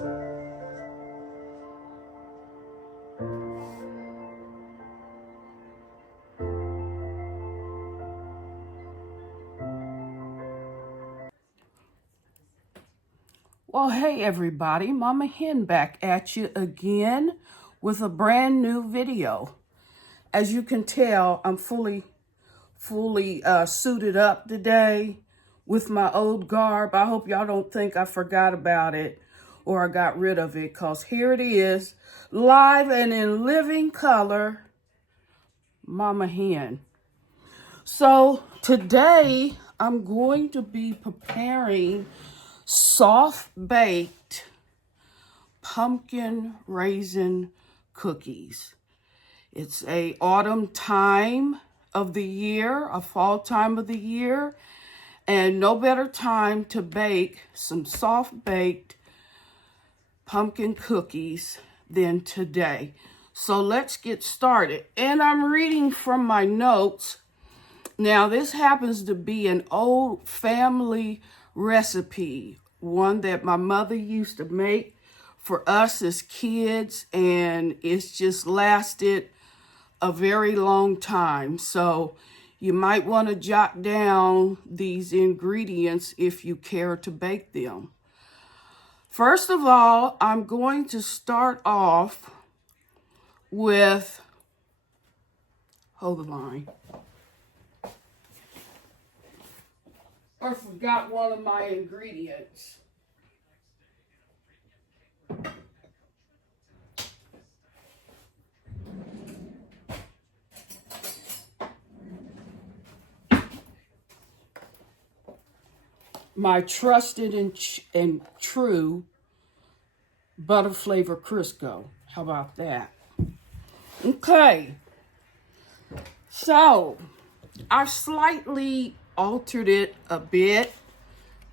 Well, hey everybody, Mama Hen back at you again with a brand new video. As you can tell, I'm fully suited up today with my old garb. I hope y'all don't think I forgot about it or I got rid of it, because here it is, live and in living color, Mama Hen. So today I'm going to be preparing soft baked pumpkin raisin cookies. It's a autumn time of the year, a fall time of the year, and no better time to bake some soft baked pumpkin cookies than today. So let's get started. And I'm reading from my notes. Now, this happens to be an old family recipe, one that my mother used to make for us as kids, and it's just lasted a very long time. So you might want to jot down these ingredients if you care to bake them. First of all, I'm going to start off with, hold the line. I forgot one of my ingredients. My trusted and true butter flavor Crisco. How about that? Okay. So, I've slightly altered it a bit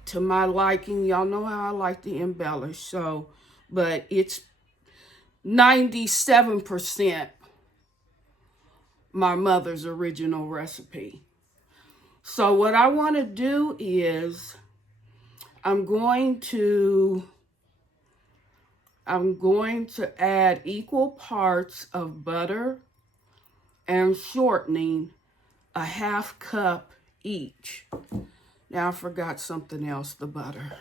to my liking. Y'all know how I like to embellish. So, but it's 97% my mother's original recipe. So what I want to do is I'm going to add equal parts of butter and shortening, a half cup each. Now I forgot something else, the butter.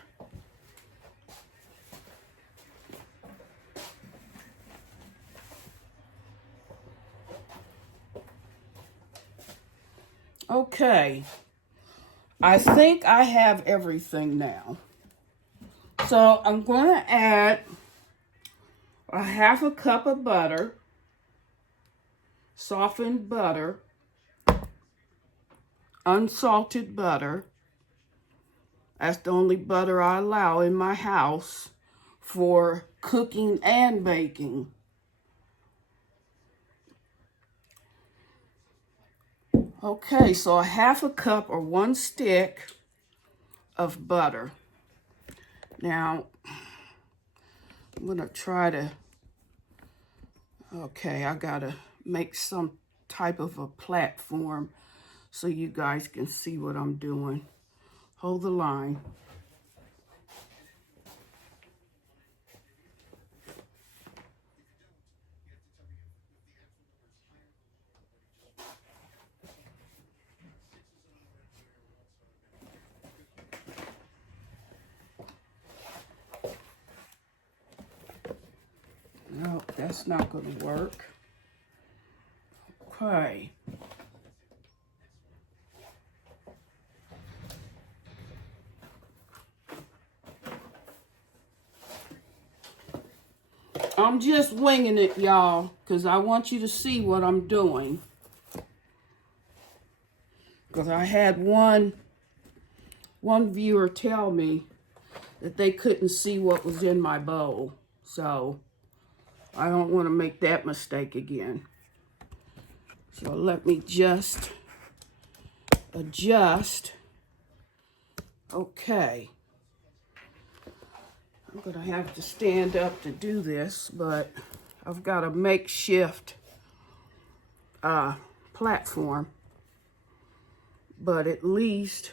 Okay, I think I have everything now. So I'm going to add a half a cup of butter, softened butter, unsalted butter. That's the only butter I allow in my house for cooking and baking. Okay, so a half a cup or 1 stick of butter. Now, I'm going to try to, I got to make some type of a platform so you guys can see what I'm doing. Hold the line. No, that's not going to work. Okay. I'm just winging it, y'all, because I want you to see what I'm doing. Because I had one viewer tell me that they couldn't see what was in my bowl. So I don't want to make that mistake again. So let me just adjust. Okay. I'm going to have to stand up to do this, but I've got a makeshift platform. But at least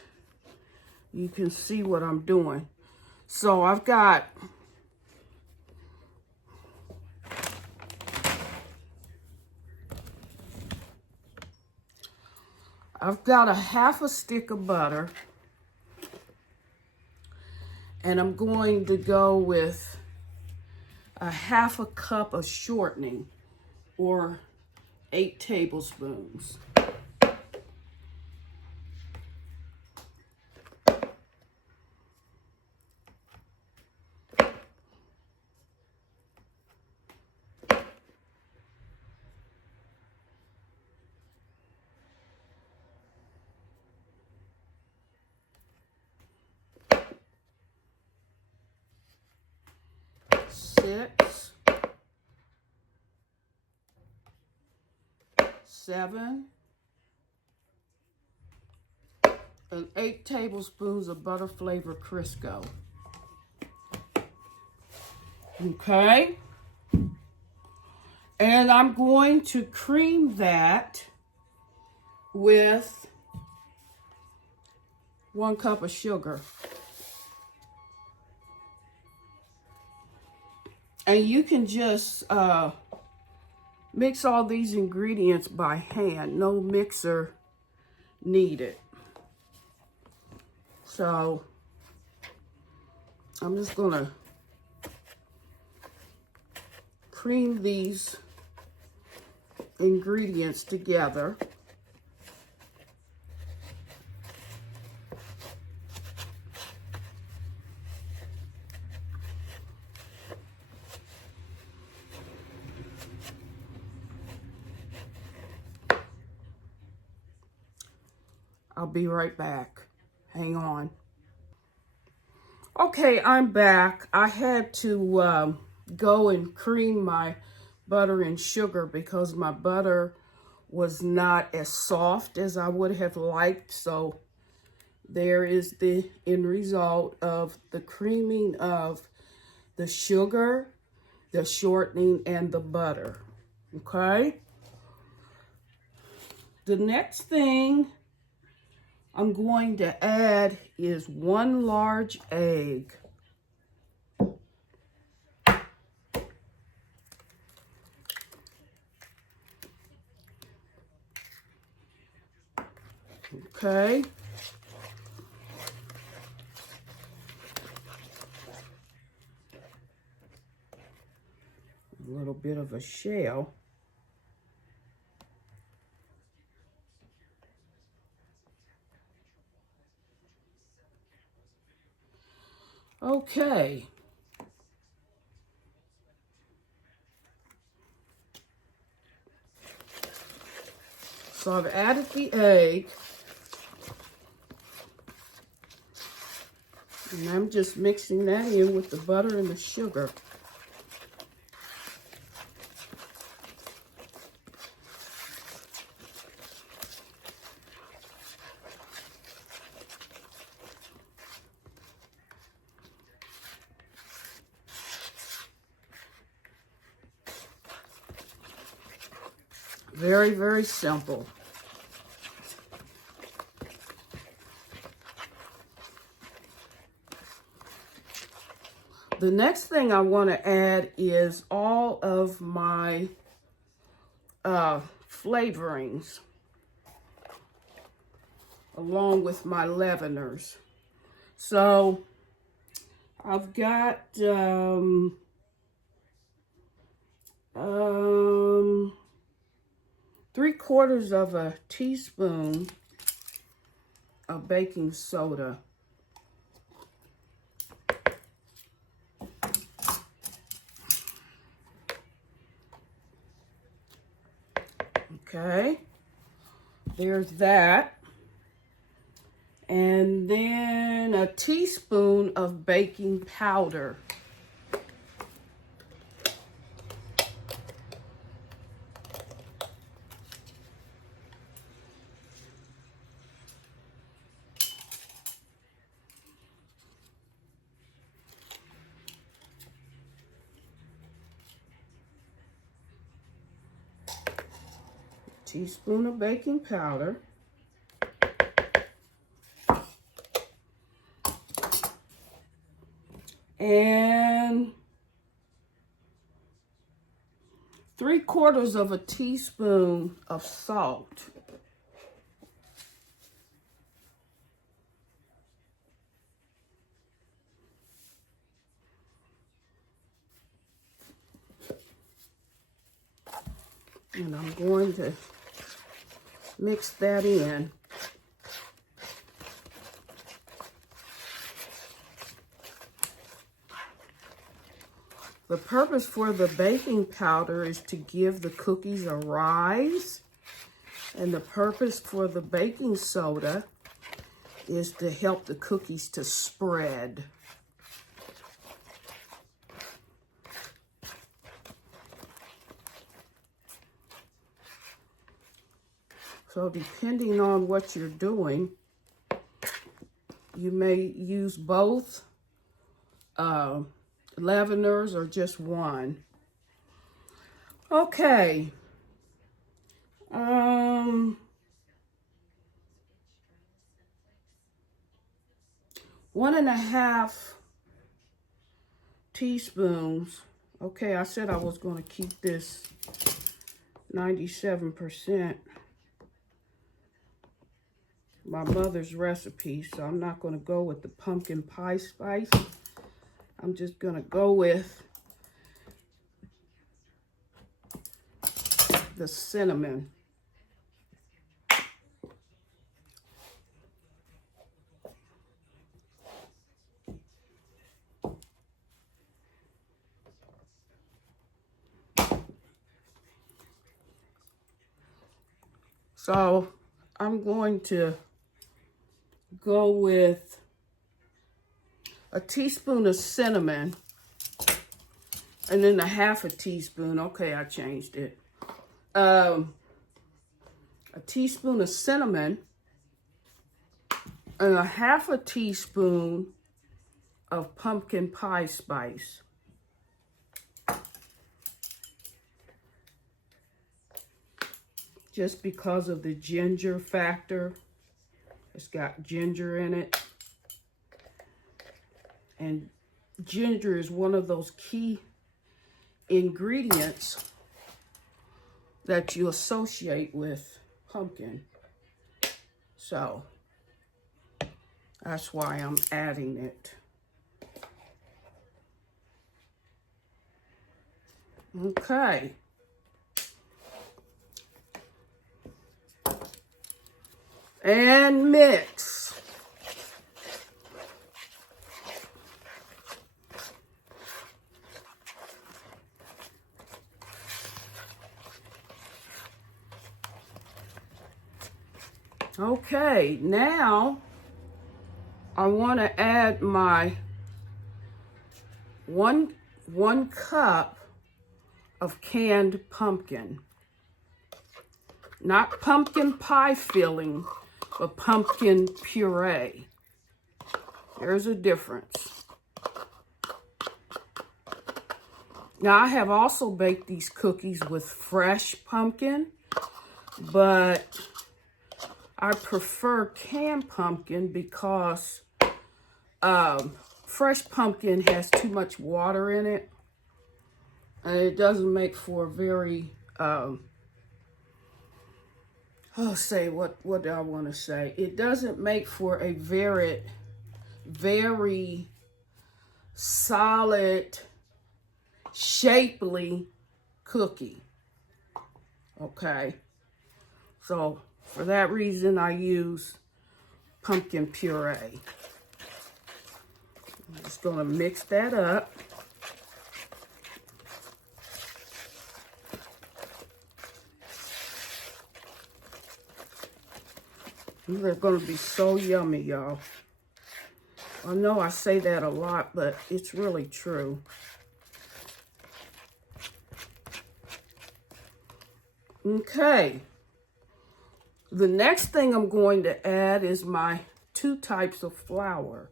you can see what I'm doing. So I've got I've got a half a stick of butter, and I'm going to go with a half a cup of shortening, or 8 tablespoons. Six, 7, and 8 tablespoons of butter flavored Crisco. Okay. And I'm going to cream that with 1 cup of sugar. And you can just mix all these ingredients by hand. No mixer needed. So I'm just gonna cream these ingredients together. I'll be right back. Hang on. Okay, I'm back. I had to go and cream my butter and sugar because my butter was not as soft as I would have liked. So there is the end result of the creaming of the sugar, the shortening, and the butter. Okay? The next thing I'm going to add is 1 large egg. Okay. A little bit of a shell. Okay. So I've added the egg. And I'm just mixing that in with the butter and the sugar. Very, very simple. The next thing I want to add is all of my flavorings along with my leaveners. So I've got 3/4 of a teaspoon of baking soda. Okay, there's that. And then a teaspoon of baking powder. Teaspoon of baking powder. And 3/4 of a teaspoon of salt. And I'm going to mix that in. The purpose for the baking powder is to give the cookies a rise. And the purpose for the baking soda is to help the cookies to spread. So depending on what you're doing, you may use both leaveners or just one. Okay. 1.5 teaspoons. Okay, I said I was going to keep this 97%. My mother's recipe, so I'm not going to go with the pumpkin pie spice. I'm just going to go with the cinnamon. So I'm going to go with a teaspoon of cinnamon and then 1/2 teaspoon. Okay, I changed it. A teaspoon of cinnamon and 1/2 teaspoon of pumpkin pie spice. Just because of the ginger factor. It's got ginger in it. And ginger is one of those key ingredients that you associate with pumpkin. So that's why I'm adding it. Okay. And mix. Okay, now I want to add my one cup of canned pumpkin. Not pumpkin pie filling, but pumpkin puree. There's a difference. Now, I have also baked these cookies with fresh pumpkin, but I prefer canned pumpkin because fresh pumpkin has too much water in it, and it doesn't make for a very, what do I want to say? It doesn't make for a very solid, shapely cookie. Okay, so for that reason, I use pumpkin puree. I'm just going to mix that up. These are going to be so yummy, y'all. I know I say that a lot, but it's really true. Okay. The next thing I'm going to add is my 2 types of flour.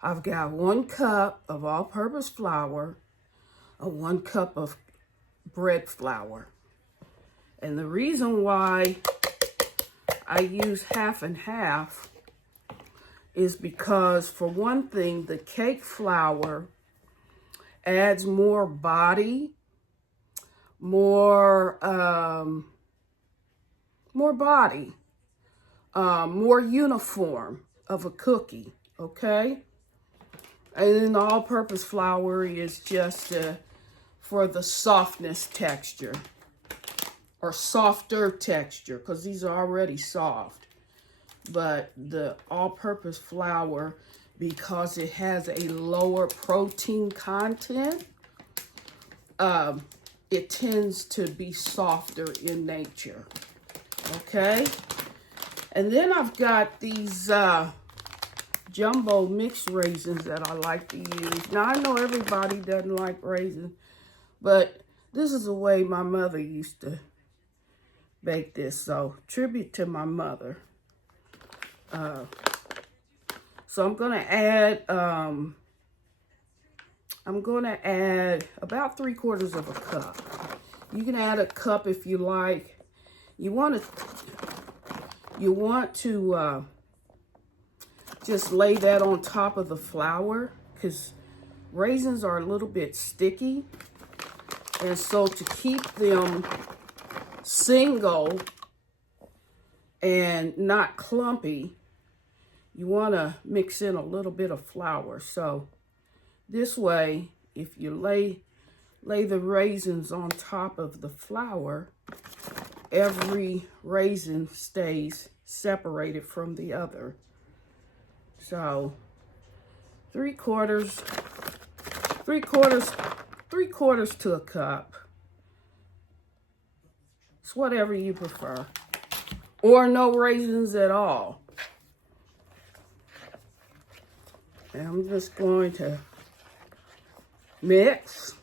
I've got 1 cup of all-purpose flour and 1 cup of bread flour. And the reason why I use 1/2 and 1/2 is because, for one thing, the cake flour adds more body, more uniform of a cookie, okay? And then the all-purpose flour is just for the softness texture. or softer texture, because these are already soft. But the all-purpose flour, because it has a lower protein content, it tends to be softer in nature. Okay? And then I've got these jumbo mixed raisins that I like to use. Now, I know everybody doesn't like raisins, but this is the way my mother used to bake this. So, tribute to my mother. So I'm gonna add about 3/4 of a cup. You can add a cup if you like. You want to just lay that on top of the flour, because raisins are a little bit sticky. And so to keep them single and not clumpy, you want to mix in a little bit of flour. So this way, if you lay the raisins on top of the flour, every raisin stays separated from the other. So 3/4 to a cup. It's whatever you prefer. Or no raisins at all. And I'm just going to mix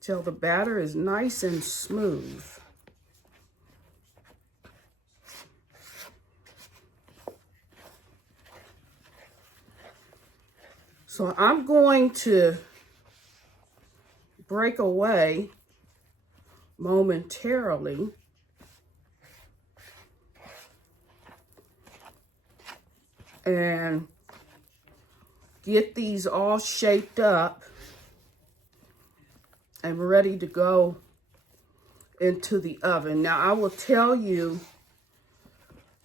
till the batter is nice and smooth. So I'm going to break away momentarily and get these all shaped up and ready to go into the oven. Now, I will tell you,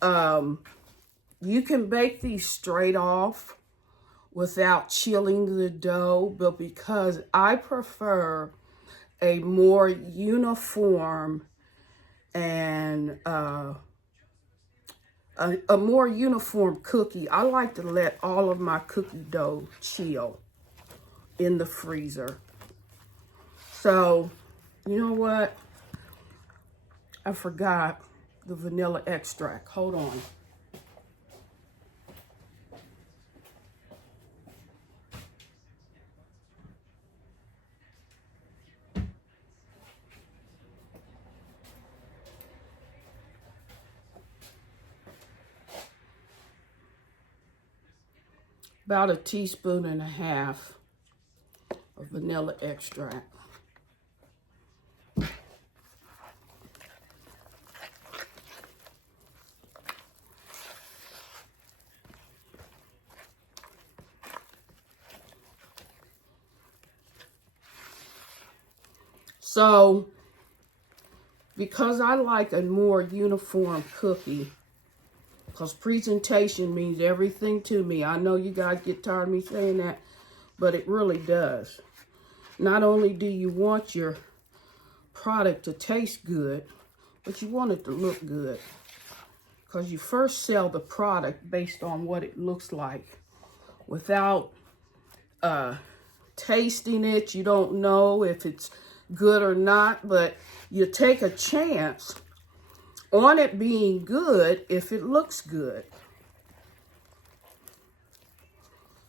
you can bake these straight off without chilling the dough, but because I prefer a more uniform and a more uniform cookie, I like to let all of my cookie dough chill in the freezer. So, you know what? I forgot the vanilla extract. Hold on. About 1.5 teaspoons of vanilla extract. So, because I like a more uniform cookie, because presentation means everything to me. I know you guys get tired of me saying that, but it really does. Not only do you want your product to taste good, but you want it to look good. Because you first sell the product based on what it looks like. Without tasting it, you don't know if it's good or not, but you take a chance on it being good if it looks good.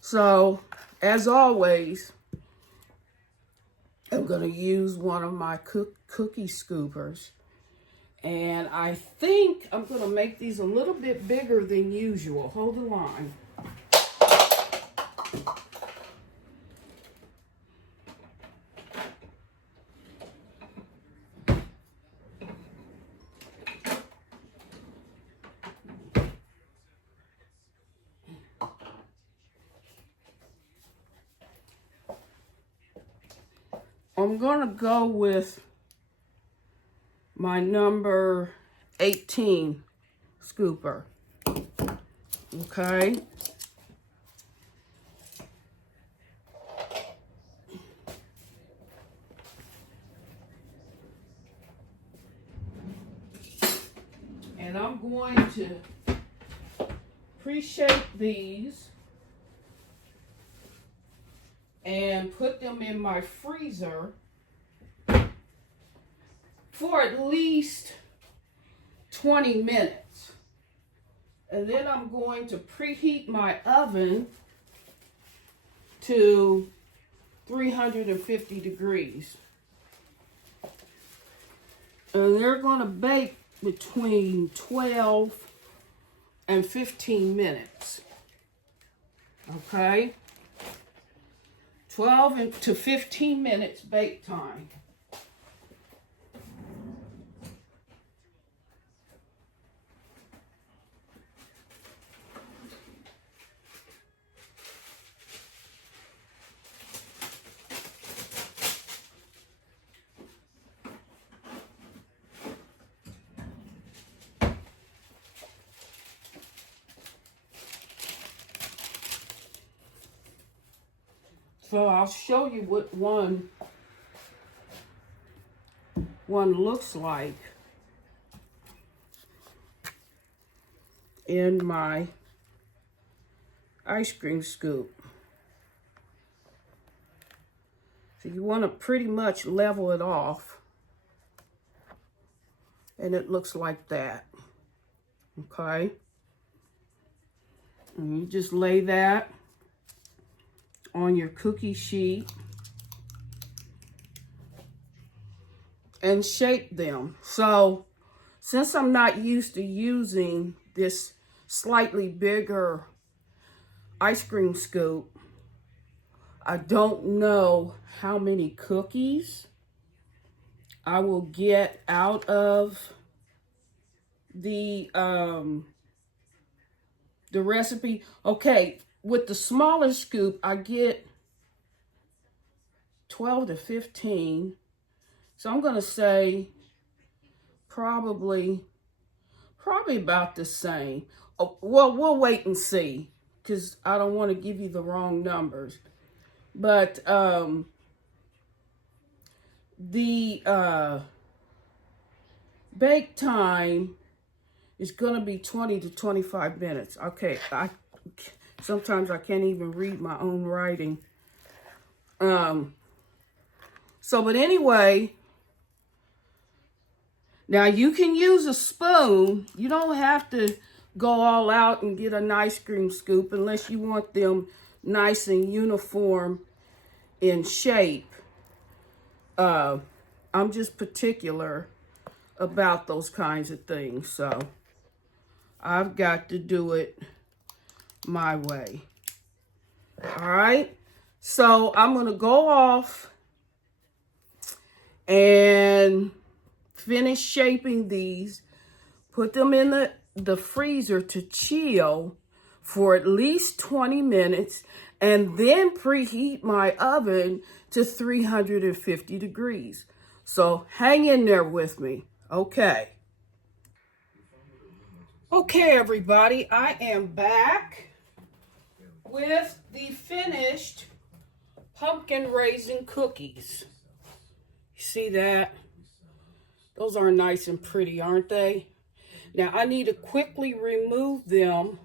So, as always, I'm going to use one of my cookie scoopers. And I think I'm going to make these a little bit bigger than usual. Hold the line. I'm going to go with my number 18 scooper. Okay. going to pre-shape these and put them in my freezer for at least 20 minutes. And then I'm going to preheat my oven to 350 degrees. And they're going to bake between 12 and 15 minutes. Okay? 12 to 15 minutes bake time. So I'll show you what one looks like in my ice cream scoop. So you want to pretty much level it off, and it looks like that. Okay, and you just lay that on your cookie sheet and shape them. So since I'm not used to using this slightly bigger ice cream scoop, I don't know how many cookies I will get out of the recipe. Okay, with the smaller scoop, I get 12 to 15. So I'm going to say probably about the same. Oh, well, we'll wait and see, because I don't want to give you the wrong numbers. But the bake time is going to be 20 to 25 minutes. Okay, sometimes I can't even read my own writing. But anyway, now you can use a spoon. You don't have to go all out and get an ice cream scoop unless you want them nice and uniform in shape. I'm just particular about those kinds of things, so I've got to do it my way. All right, so I'm going to go off and finish shaping these, put them in the freezer to chill for at least 20 minutes, and then preheat my oven to 350 degrees. So hang in there with me. Okay. Okay, everybody, I am back with the finished pumpkin raisin cookies. You see that? Those are nice and pretty, aren't they? Now, I need to quickly remove them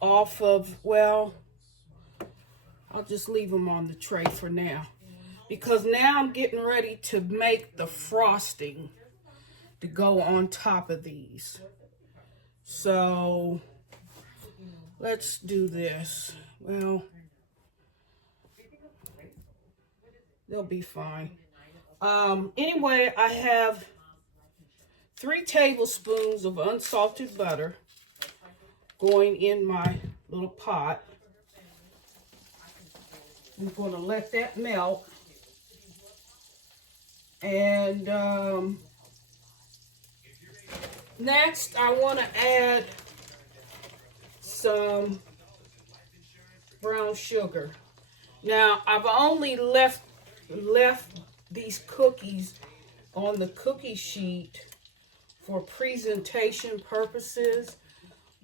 off of, well, I'll just leave them on the tray for now, because now I'm getting ready to make the frosting to go on top of these. So let's do this. Well, they'll be fine. Anyway, I have 3 tablespoons of unsalted butter going in my little pot. I'm going to let that melt. And next, I want to add some brown sugar. Now, I've only left these cookies on the cookie sheet for presentation purposes,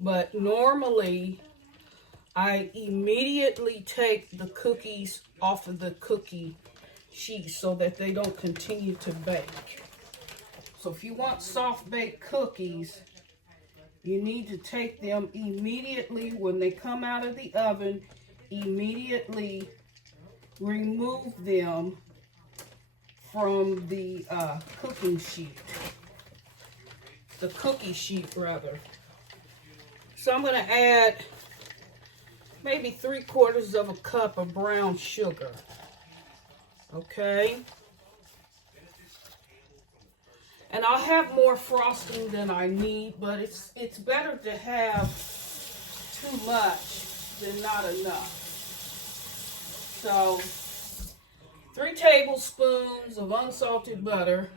but normally I immediately take the cookies off of the cookie sheet so that they don't continue to bake. So if you want soft baked cookies, You need to take them immediately when they come out of the oven. Immediately remove them from the cooking sheet. The cookie sheet, rather. So I'm going to add maybe 3/4 of a cup of brown sugar. Okay. And I'll have more frosting than I need, but it's better to have too much than not enough. So 3 tablespoons of unsalted butter,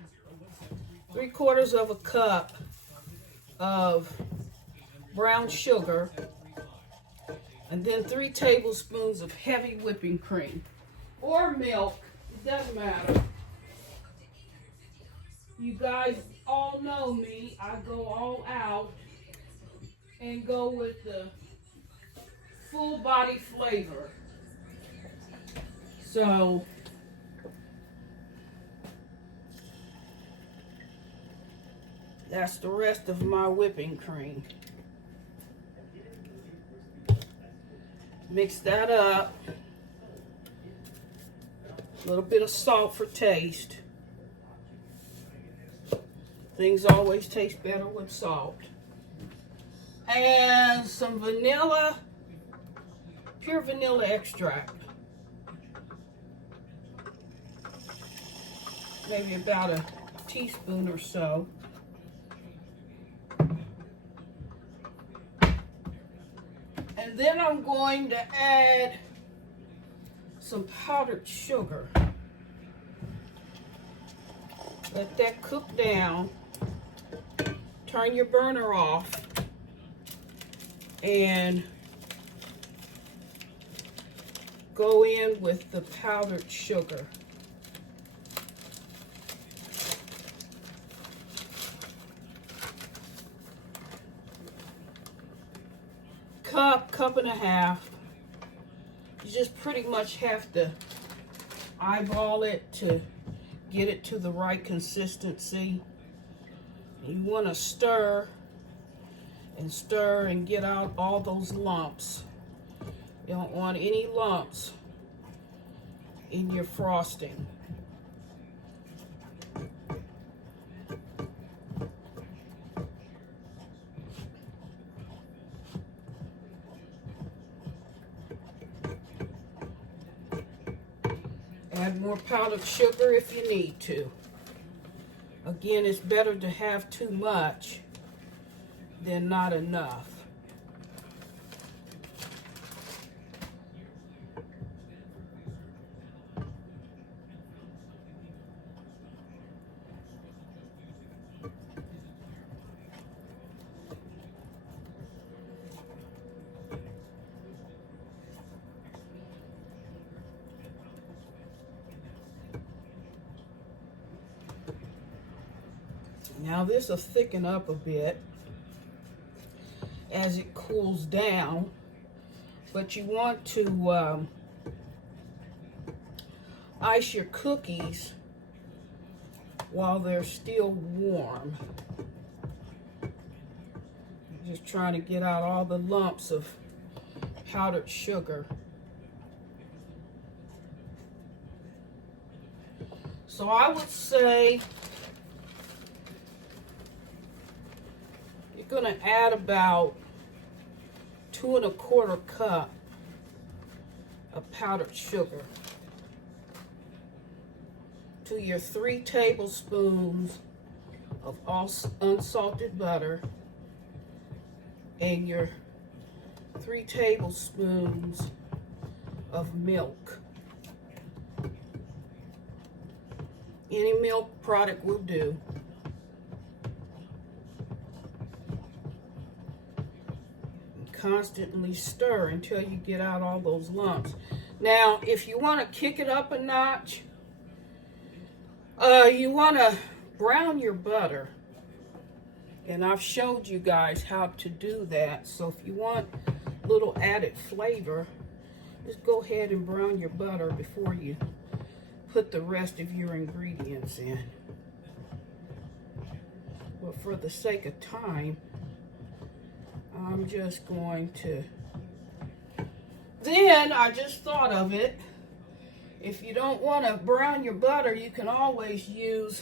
3/4 of a cup of brown sugar, and then 3 tablespoons of heavy whipping cream or milk. It doesn't matter. You guys all know me. I go all out and go with the full body flavor. So that's the rest of my whipping cream. Mix that up. A little bit of salt for taste. Things always taste better with salt. And some vanilla, pure vanilla extract. Maybe about a teaspoon or so. And then I'm going to add some powdered sugar. Let that cook down. Turn your burner off and go in with the powdered sugar. Cup and a half. You just pretty much have to eyeball it to get it to the right consistency. You want to stir and get out all those lumps. You don't want any lumps in your frosting. Add more powdered sugar if you need to. Again, it's better to have too much than not enough. Now this will thicken up a bit as it cools down, but you want to ice your cookies while they're still warm. Just trying to get out all the lumps of powdered sugar. So I would say going to add about 2 1/4 cup of powdered sugar to your 3 tablespoons of unsalted butter and your 3 tablespoons of milk. Any milk product will do. Constantly stir until you get out all those lumps. Now, if you want to kick it up a notch, you want to brown your butter. And I've showed you guys how to do that. So if you want a little added flavor, just go ahead and brown your butter before you put the rest of your ingredients in. But for the sake of time, I'm just going to, then I just thought of it. If you don't want to brown your butter, you can always use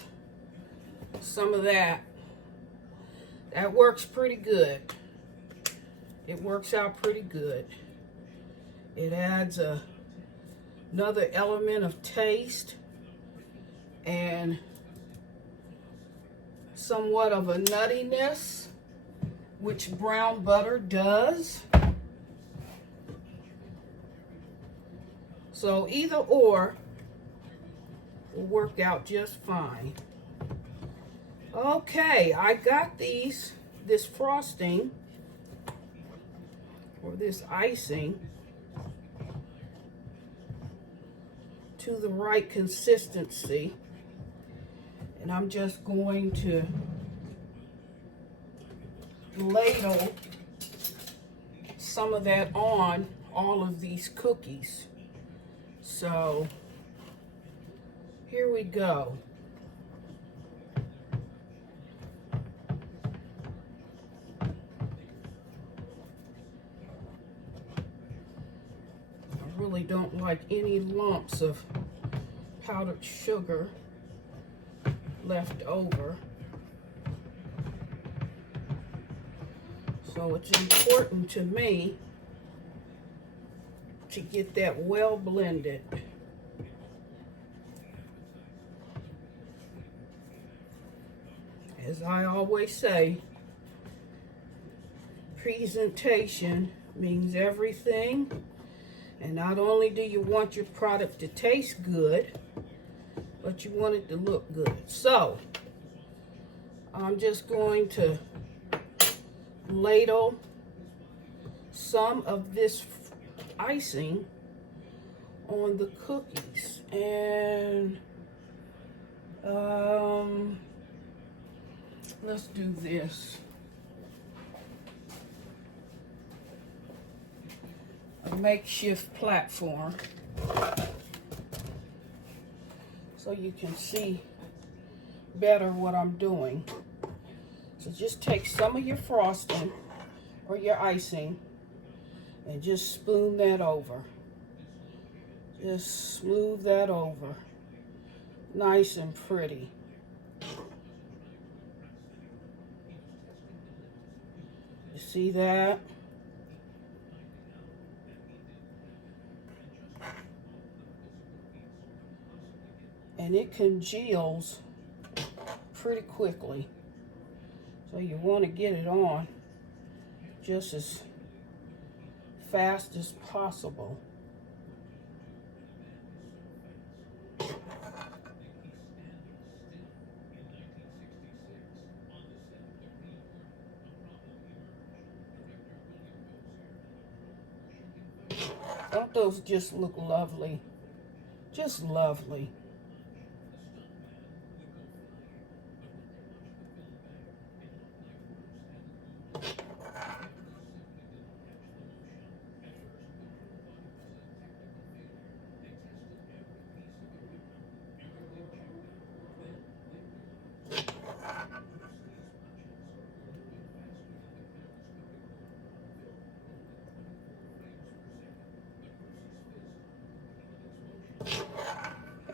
some of that. That works pretty good. It works out pretty good. It adds another element of taste and somewhat of a nuttiness, which brown butter does. So either or will work out just fine. Okay, I got this frosting, or this icing, to the right consistency. And I'm just going to ladle some of that on all of these cookies. So here we go. I really don't like any lumps of powdered sugar left over. So it's important to me to get that well blended. As I always say, presentation means everything. And not only do you want your product to taste good, but you want it to look good. So I'm just going to ladle some of this icing on the cookies, and let's do this. A makeshift platform so you can see better what I'm doing. So just take some of your frosting or your icing and just spoon that over. Just smooth that over. Nice and pretty. You see that? And it congeals pretty quickly. So you want to get it on just as fast as possible. Don't those just look lovely? Just lovely.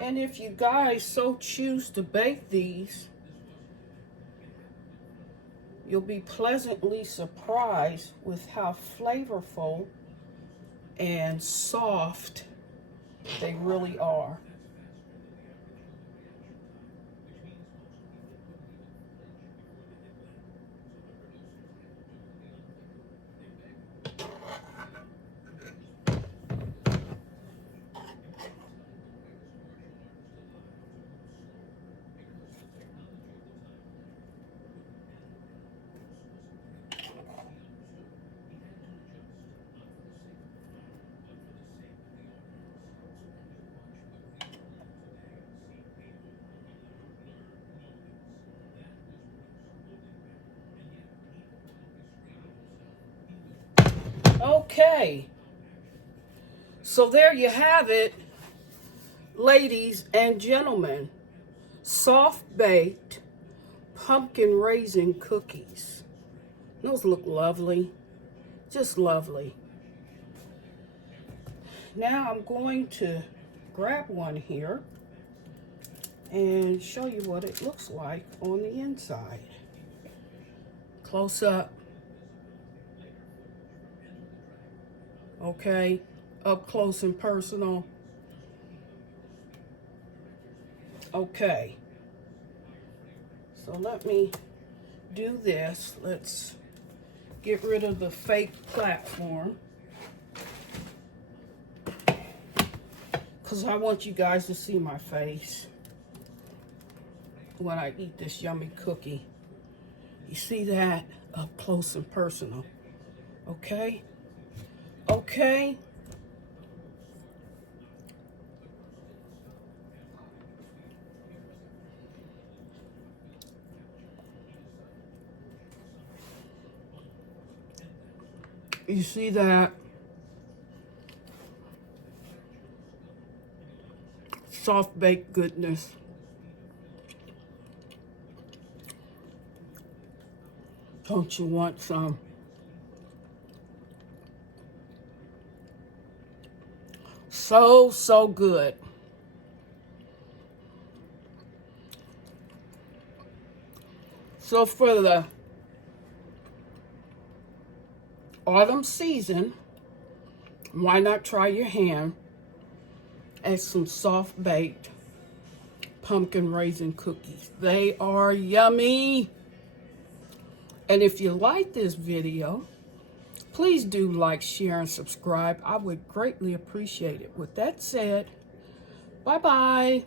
And if you guys so choose to bake these, you'll be pleasantly surprised with how flavorful and soft they really are. Okay, so there you have it, ladies and gentlemen. Soft-baked pumpkin raisin cookies. Those look lovely. Just lovely. Now I'm going to grab one here and show you what it looks like on the inside. Close up. Okay, up close and personal. Okay, so let me do this. Let's get rid of the fake platform, because I want you guys to see my face when I eat this yummy cookie. You see that? Up close and personal. Okay? Okay? You see that? Soft baked goodness. Don't you want some? So good. So for the autumn season, why not try your hand at some soft baked pumpkin raisin cookies? They are yummy. And if you like this video, please do like, share, and subscribe. I would greatly appreciate it. With that said, bye-bye.